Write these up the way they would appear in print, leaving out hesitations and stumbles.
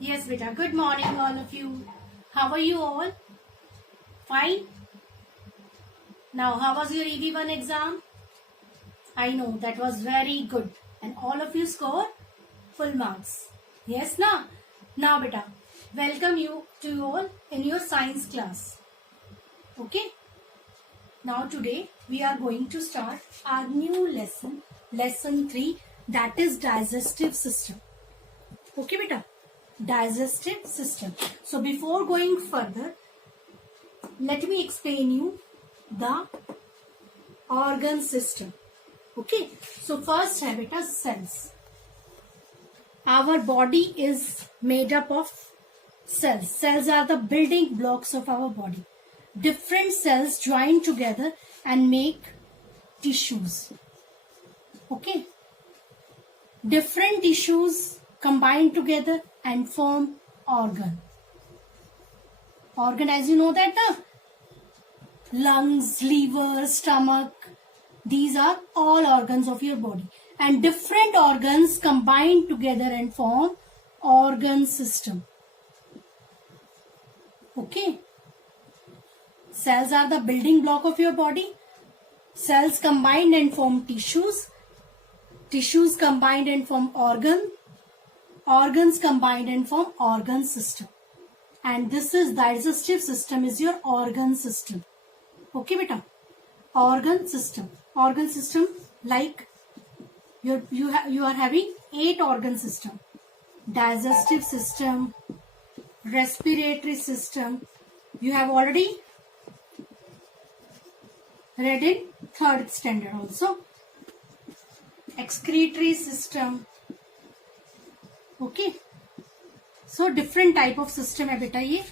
Yes, beta. Good morning, all of you. How are you all? Fine? Now, how was your EV1 exam? I know that was very good. And all of you scored full marks. Yes, na? Now, beta, welcome you to you all in your science class. Okay? Now, today we are going to start our new lesson, lesson 3, that is digestive system. Okay, beta? Digestive system. So before going further, let me explain you the organ system. Okay, so first have it as cells. Our body is made up of cells. Cells are the building blocks of our body. Different cells join together and make tissues. Okay, different tissues combine together and form organ. Organ, as you know that, lungs, liver, stomach, these are all organs of your body. And different organs combine together and form organ system. Okay. Cells are the building block of your body. Cells combine and form tissues. Tissues combined and form organ. Organs combined and form organ system. And this is digestive system is your organ system. Okay, beta. Organ system. Organ system, like you are having 8 organ system. Digestive system, respiratory system. You have already read in 3rd standard also. Excretory system. Okay. So different type of system है बेटा ये.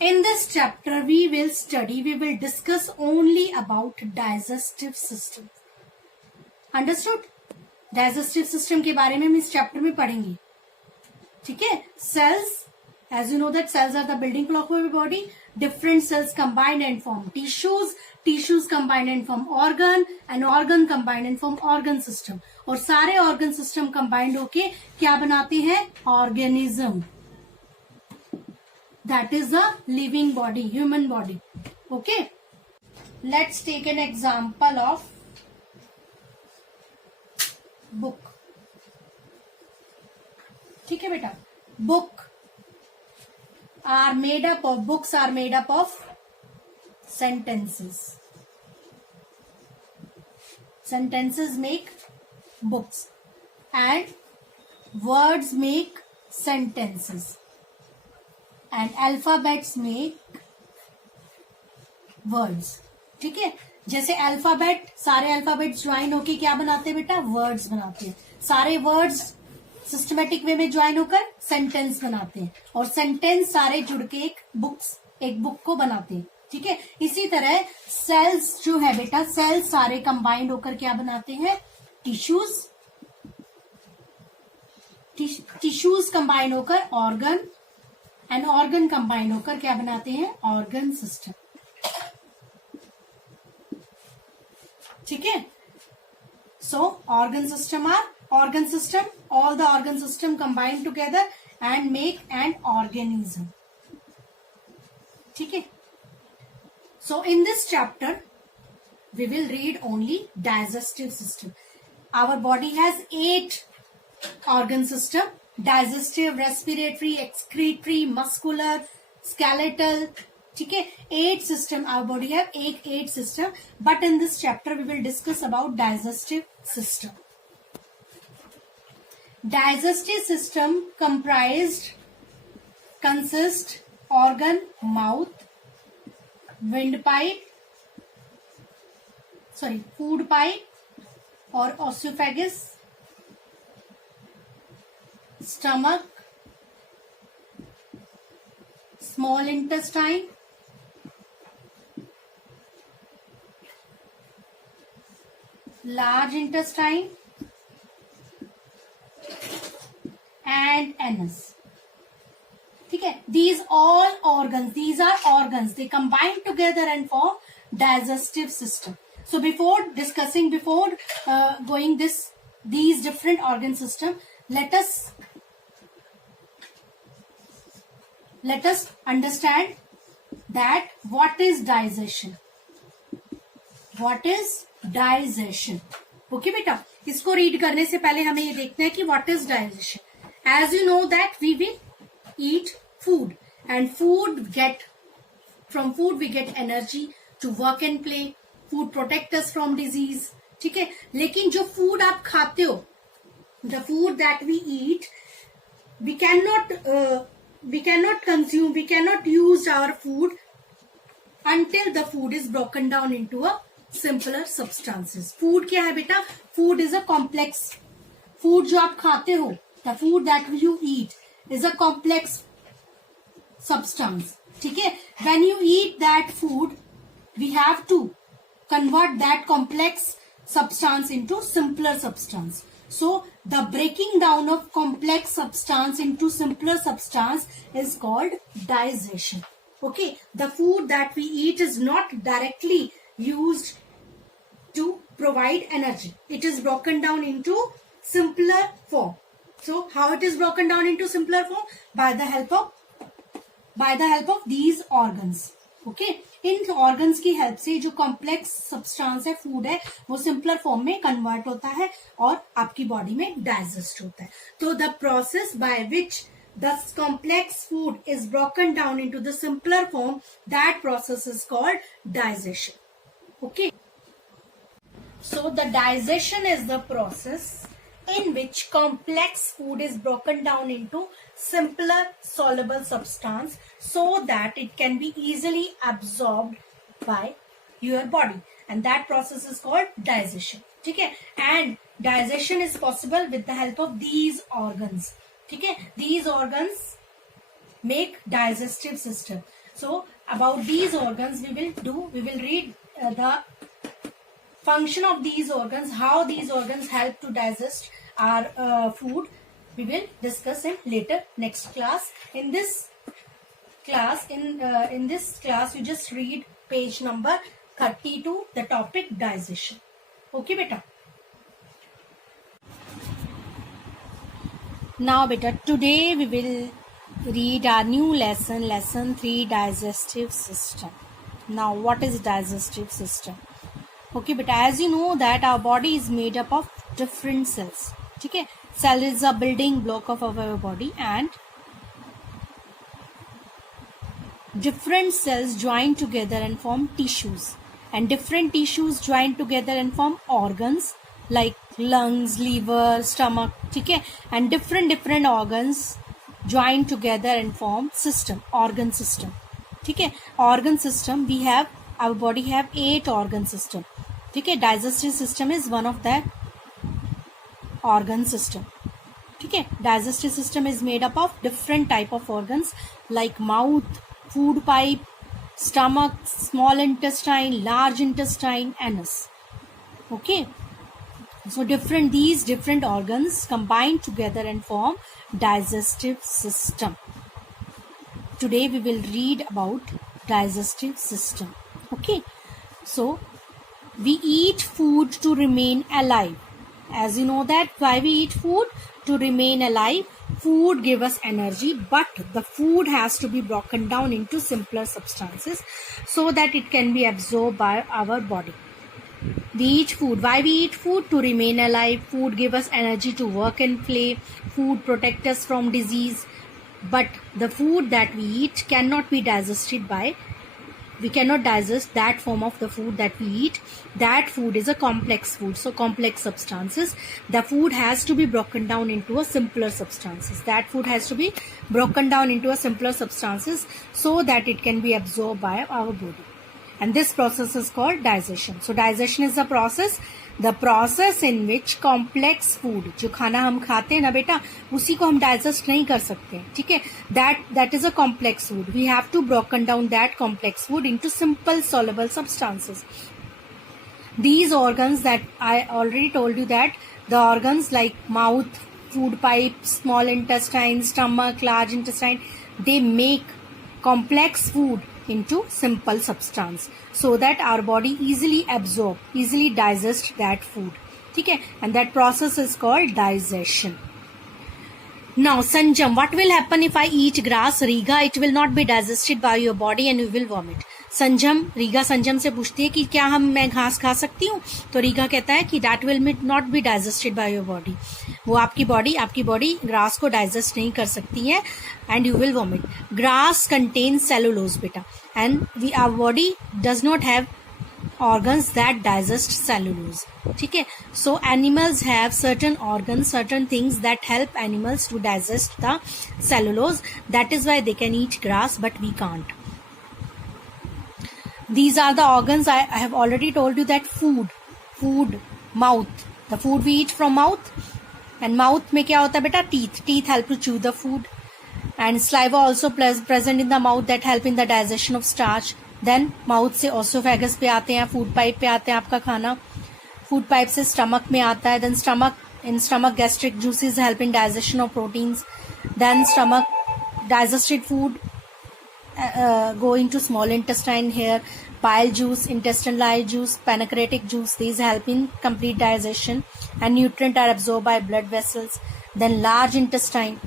In this chapter we will discuss only about digestive system. Understood? Digestive system के बारे में हम इस chapter में पढ़ेंगे. ठीक है? Cells, as you know that cells are the building block of your body. Different cells combine and form tissues. Tissues combine and form organ. And organ combine and form organ system. और सारे organ system combined होके क्या बनाते हैं? Organism. That is a living body, human body. Okay. Let's take an example of book. ठीक है बेटा. Books are made up of sentences. Sentences make books. And words make sentences. And alphabets make words. ठीक है. जैसे alphabet, सारे alphabets join होके क्या बनाते हैं बेटा? वर्ड्स बनाते हैं. सारे वर्ड्स सिस्टमेटिक वे में ज्वाइन होकर सेंटेंस बनाते हैं. और सेंटेंस सारे जुड़ के एक बुक को बनाते हैं. ठीक है. इसी तरह सेल्स जो है बेटा, सेल्स सारे कंबाइंड होकर क्या बनाते हैं? टिश्यूज. टिश्यूज कंबाइन होकर ऑर्गन. एंड ऑर्गन कंबाइन होकर क्या बनाते हैं? Organ system. ठीक है. So organ system all the organ system combine together and make an organism. ठीक है. So in this chapter we will read only digestive system. Our body has 8 organ system: digestive, respiratory, excretory, muscular, skeletal. ठीक है. 8 system our body have, 8 system. But in this chapter we will discuss about digestive system. Digestive system consist organ, mouth, food pipe or esophagus, stomach, small intestine, large intestine, and anus. ठीक है. These are organs. They combine together and form digestive system. So before going these different organ system, let us let us understand that what is digestion. What is digestion? Okay बेटा, इसको read करने से पहले हमें ये देखना है कि what is digestion. As you know that we will eat food and from food we get energy to work and play. Food protect us from disease. ठीक है, लेकिन जो फूड आप खाते हो, the food that we eat, we cannot consume, we cannot use our food until the food is broken down into a simpler substances. Food क्या है बेटा? Food is a complex. Food जो आप खाते हो, the food that you eat is a complex substance. ठीक है, when you eat that food, we have to convert that complex substance into simpler substance. So the breaking down of complex substance into simpler substance is called digestion. Okay, the food that we eat is not directly used to provide energy. It is broken down into simpler form. So how it is broken down into simpler form? By the help of these organs. Okay, in organs की help से जो complex substance है, food है, वो simpler form में convert होता है और आपकी body में digest होता है. तो the process by which the complex food is broken down into the simpler form, that process is called digestion. Okay, so the digestion is the process in which complex food is broken down into simpler soluble substance so that it can be easily absorbed by your body, and that process is called digestion. ठीक है, and digestion is possible with the help of these organs. ठीक है, these organs make digestive system. So about these organs we will read the function of these organs, how these organs help to digest our food. We will discuss in later next class. In this class, you just read page number 32, the topic digestion. Okay beta. Now beta, today we will read our new lesson 3, digestive system. Now what is digestive system? Okay beta, as you know that our body is made up of different cells. ठीक है, cell is a building block of our body and different cells join together and form tissues, and different tissues join together and form organs like lungs, liver, stomach. ठीक है, and different organs join together and form system, organ system. ठीक है, organ system, our body have 8 organ system. ठीक है, digestive system is one of that organ system. ठीक है, digestive system is made up of different type of organs like mouth, food pipe, stomach, small intestine, large intestine, anus. Okay, so these different organs combine together and form digestive system. Today we will read about digestive system. Okay, so we eat food to remain alive. As you know that why we eat food? To remain alive. Food give us energy, but the food has to be broken down into simpler substances so that it can be absorbed by our body. We eat food. Why we eat food? To remain alive. Food give us energy to work and play. Food protect us from disease. But the food that we eat cannot be digested by, we cannot digest that form of the food that we eat. That food is a complex food. So complex substances. The food has to be broken down into a simpler substances. That food has to be broken down into a simpler substances so that it can be absorbed by our body. And this process is called digestion. So digestion is the process in which complex food, जो खाना हम खाते हैं ना बेटा, उसी को हम digest नहीं कर सकते. ठीक है, that is a complex food. We have to broken down that complex food into simple soluble substances. These organs that I already told you, that the organs like mouth, food pipe, small intestine, stomach, large intestine, they make complex food into simple substance so that our body easily digest that food. ठीक है, and that process is called digestion. Now, Sanjam, what will happen if I eat grass? Riga, it will not be digested by your body and you will vomit. संजम, Riga संजम से पूछती है कि क्या मैं घास खा सकती हूँ? तो रीगा कहता है कि that will not be digested by your body. वो आपकी बॉडी ग्रास को डाइजेस्ट नहीं कर सकती है and you will vomit. Grass contains cellulose बेटा, and our body does not have organs that digest cellulose. ठीक है. So animals have certain organs, certain things that help animals to digest the cellulose. That is why they can eat grass, but we can't. These are the organs. I have already told you that food, mouth. The food we eat from mouth, and mouth में क्या होता है बेटा? Teeth help to chew the food, and saliva also present in the mouth that help in the digestion of starch. Then mouth से oesophagus पे आते हैं, food pipe पे आते हैं आपका खाना, फूड पाइप से स्टमक में आता है, then stomach gastric juices help in digestion of proteins, then stomach digested food go into small intestine. Here bile juice, intestinal juice, pancreatic juice, these help in complete digestion, and nutrients are absorbed by blood vessels. Then large intestine,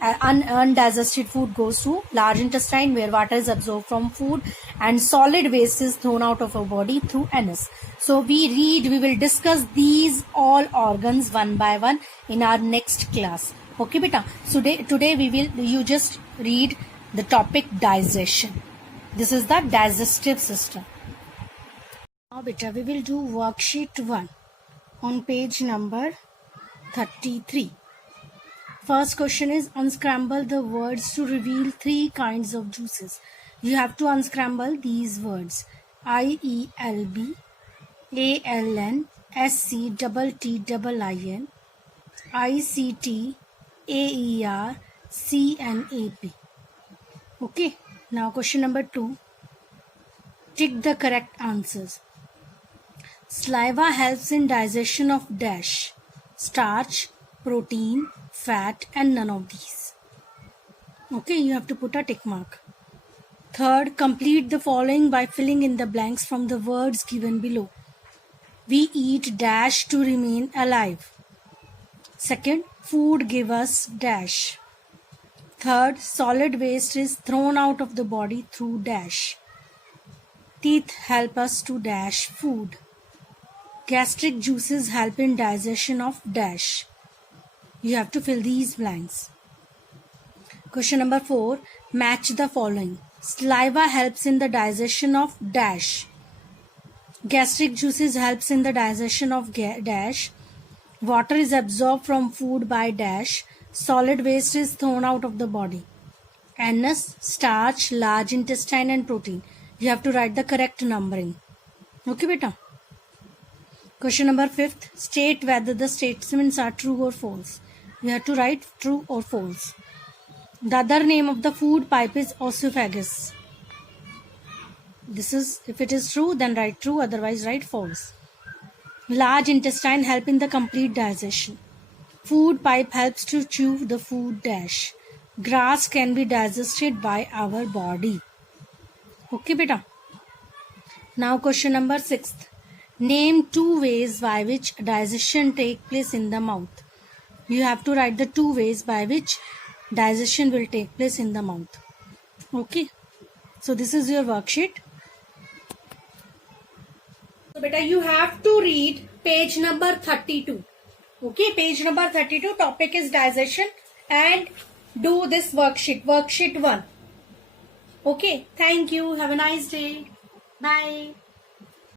undigested food goes to large intestine where water is absorbed from food and solid waste is thrown out of our body through anus. So we will discuss these all organs one by one in our next class. Okay beta, so today you just read the topic digestion. This is the digestive system. Now beta, we will do worksheet 1 on page number 33. First question is unscramble the words to reveal 3 kinds of juices. You have to unscramble these words: IELB, ALN, SCTTIN, ICT, AER, CNAP. Okay, now question number 2. Tick the correct answers. Saliva helps in digestion of dash: starch, protein, fat, and none of these. Okay, you have to put a tick mark. Third, complete the following by filling in the blanks from the words given below. We eat dash to remain alive. Second, food give us dash. Third, solid waste is thrown out of the body through dash. Teeth help us to dash food. Gastric juices help in digestion of dash. You have to fill these blanks. Question number 4. Match the following. Saliva helps in the digestion of dash. Gastric juices helps in the digestion of dash. Water is absorbed from food by dash. Solid waste is thrown out of the body. Anus, starch, large intestine, and protein. You have to write the correct numbering. Okay beta. Question number 5. State whether the statements are true or false. You have to write true or false. The other name of the food pipe is oesophagus. This is, if it is true, then write true, otherwise write false. Large intestine help in the complete digestion. Food pipe helps to chew the food dash. Grass can be digested by our body. Okay beta. Now question number 6. Name 2 ways by which digestion take place in the mouth. You have to write the 2 ways by which digestion will take place in the mouth. Okay. So this is your worksheet. So beta, you have to read page number 32. Okay, page number 32, topic is digestion, and do this worksheet 1. Okay, thank you. Have a nice day. Bye.